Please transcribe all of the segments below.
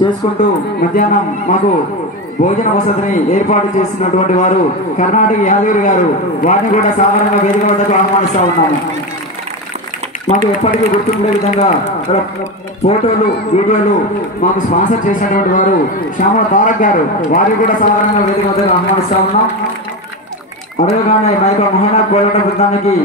చేసుకుంటూ మధ్యాహ్నం మాకు భోజన వసతిని ఏర్పాటు చేసినటువంటి వారు కర్ణాటక యాదగిరి గారు, వారిని కూడా సాధారణంగా వేదిక వద్దకు ఆహ్వానిస్తా ఉన్నాము. మాకు ఎప్పటికీ గుర్తుండే విధంగా ఫోటోలు వీడియోలు మాకు స్పాన్సర్ చేసినటువంటి వారు శ్యామ తారక్ గారు, వారిని కూడా సాధారణంగా వేదిక వద్దకు ఆహ్వానిస్తా ఉన్నాం. అడగగానే మా యొక్క మహిళా కోలాట బృందానికి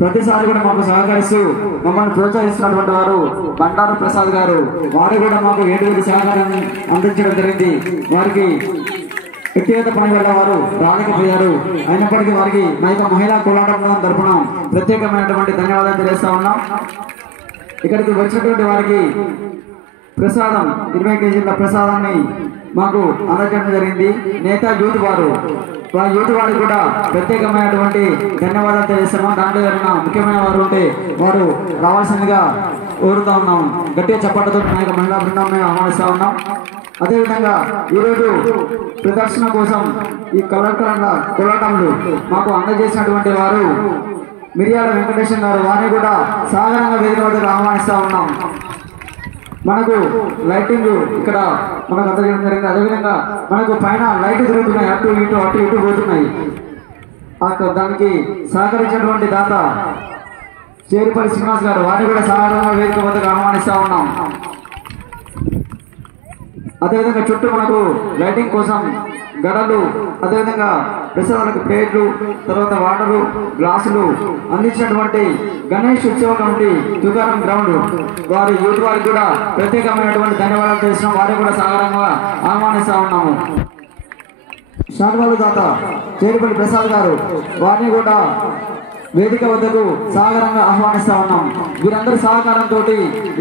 ప్రతిసారి కూడా మాకు సహకరిస్తూ మమ్మల్ని ప్రోత్సహిస్తున్నటువంటి వారు బండారు ప్రసాద్ గారు, వారు కూడా మాకు 7,000 సహకారాన్ని అందించడం జరిగింది. వారికి వ్యక్తిగత పని వల్ల వారు రాలేకపోయారు. అయినప్పటికీ వారికి మా యొక్క మహిళా కోలాట బృందం తరఫున ప్రత్యేకమైనటువంటి ధన్యవాదాలు తెలియజేస్తా ఉన్నాం. ఇక్కడికి వచ్చినటువంటి వారికి ప్రసాదం 20 కేజీల ప్రసాదాన్ని మాకు అందజేయడం జరిగింది. నేత యూత్ వారు యూత్ వారికి కూడా ప్రత్యేకమైనటువంటి ధన్యవాదాలు తెలియజేస్తున్నాం. దాంట్లో ఎవరైనా ముఖ్యమైన వారు ఉంటే వారు రావాల్సిందిగా కోరుతా ఉన్నాం. గట్టిగా చప్పట్లతో మా యొక్క మహిళా బృందాన్ని ఆహ్వానిస్తా ఉన్నాం. అదేవిధంగా ఈరోజు ప్రదర్శన కోసం ఈ కోలాటంలు మాకు అందజేసినటువంటి వారు మిరియాల వెంకటేశ్వర గారు, వారిని కూడా సాధారణంగా వేదిక వద్దకు ఆహ్వానిస్తా ఉన్నాం. మనకు లైటింగ్ ఇక్కడ మనకు అందజేయడం జరిగింది. అదేవిధంగా మనకు పైన లైట్ తిరుగుతున్నాయి, అటు ఇటు పోతున్నాయి. దానికి సహకరించినటువంటి దాత చేరిపల్లి శ్రీనివాస్ గారు, వారిని కూడా సాధారణంగా వేదిక వద్దకు ఆహ్వానిస్తా ఉన్నాం. అదేవిధంగా చుట్టూ మనకు లైటింగ్ కోసం గడలు, అదేవిధంగా ప్రసాదాలకు ప్లేట్లు, తర్వాత వాటరు, గ్లాసులు అందించినటువంటి గణేష్ ఉత్సవ కమిటీ తుకారం గ్రౌండ్ వారి యూత్ వారికి కూడా ప్రత్యేకమైనటువంటి ధన్యవాదాలు చేస్తున్నాం. వారికి కూడా సాధారణంగా ఆహ్వానిస్తా ఉన్నాము. శాంతివాళ్ళు దాత చేరిపల్లి ప్రసాద్ గారు, వారిని కూడా వేదిక వద్దకు సాగరంగా ఆహ్వానిస్తా ఉన్నాం. వీరందరి సహకారంతో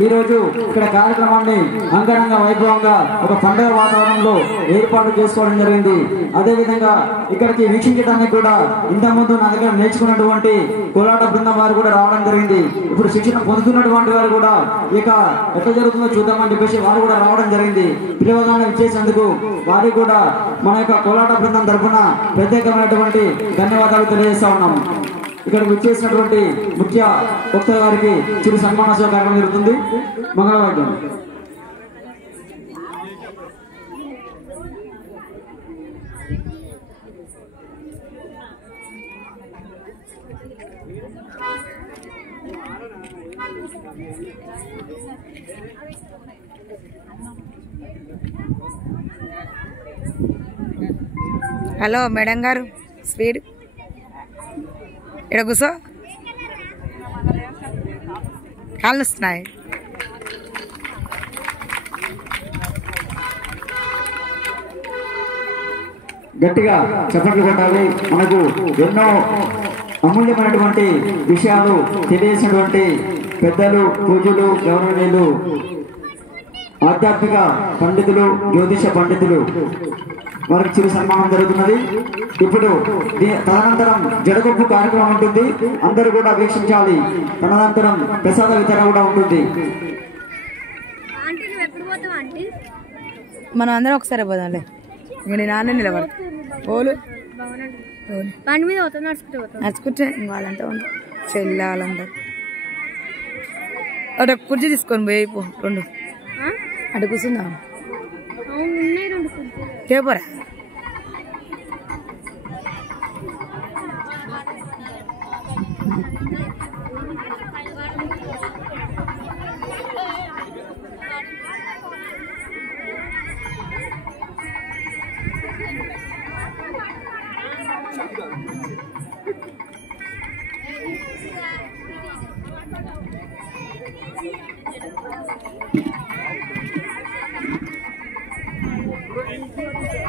ఈరోజు ఇక్కడ కార్యక్రమాన్ని అంగరంగ వైభవంగా ఒక పండుగ వాతావరణంలో ఏర్పాటు చేసుకోవడం జరిగింది. అదేవిధంగా ఇక్కడికి వీక్షించడానికి కూడా ఇంతకుముందు నా దగ్గర నేర్చుకున్నటువంటి కోలాట బృందం వారు కూడా రావడం జరిగింది. ఇప్పుడు శిక్షణ పొందుతున్నటువంటి వారు కూడా ఇక ఎట్లా జరుగుతుందో చూద్దామని చెప్పేసి వారు కూడా రావడం జరిగింది. పిలువగానే ఇచ్చేసేందుకు వారికి కూడా మన యొక్క కోలాట బృందం తరఫున ప్రత్యేకమైనటువంటి ధన్యవాదాలు తెలియజేస్తా ఉన్నాము. ఇక్కడికి వచ్చేసినటువంటి ముఖ్య వక్త గారికి చిరు సన్మానోత్సవ కార్యక్రమం జరుగుతుంది. మంగళవాద్యం. హలో మేడం గారు, స్పీడ్ ఇక్కడ కూర్చో, కాళ్ళు వస్తున్నాయి. గట్టిగా చప్పట్లు కొట్టాలి. మనకు ఎన్నో అమూల్యమైనటువంటి విషయాలు తెలియజేసినటువంటి పెద్దలు, పూజలు, గౌరవనీయులు, ఆధ్యాత్మిక పండితులు, జ్యోతిష పండితులు, వారికి చిరు సన్మానం జరుగుతున్నది. ఇప్పుడు తదనంతరం జడగొప్పు కార్యక్రమం ఉంటుంది. అందరూ కూడా వీక్షించాలి. తదనంతరం ప్రసాద వితరణ కూడా ఉంటుంది. మనం అందరం ఒకసారి పోదాంలే. నేను నాన్న నిలబడు ఓలు బండి మీద నడుచుకుంటే వాళ్ళంతా ఉంటారు, చెల్లాలందరూ. అటు కుర్చీ తీసుకొని పోయిపో, 2 అటు కూర్చుందాం. చెప్పరా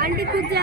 आंटी खुद जा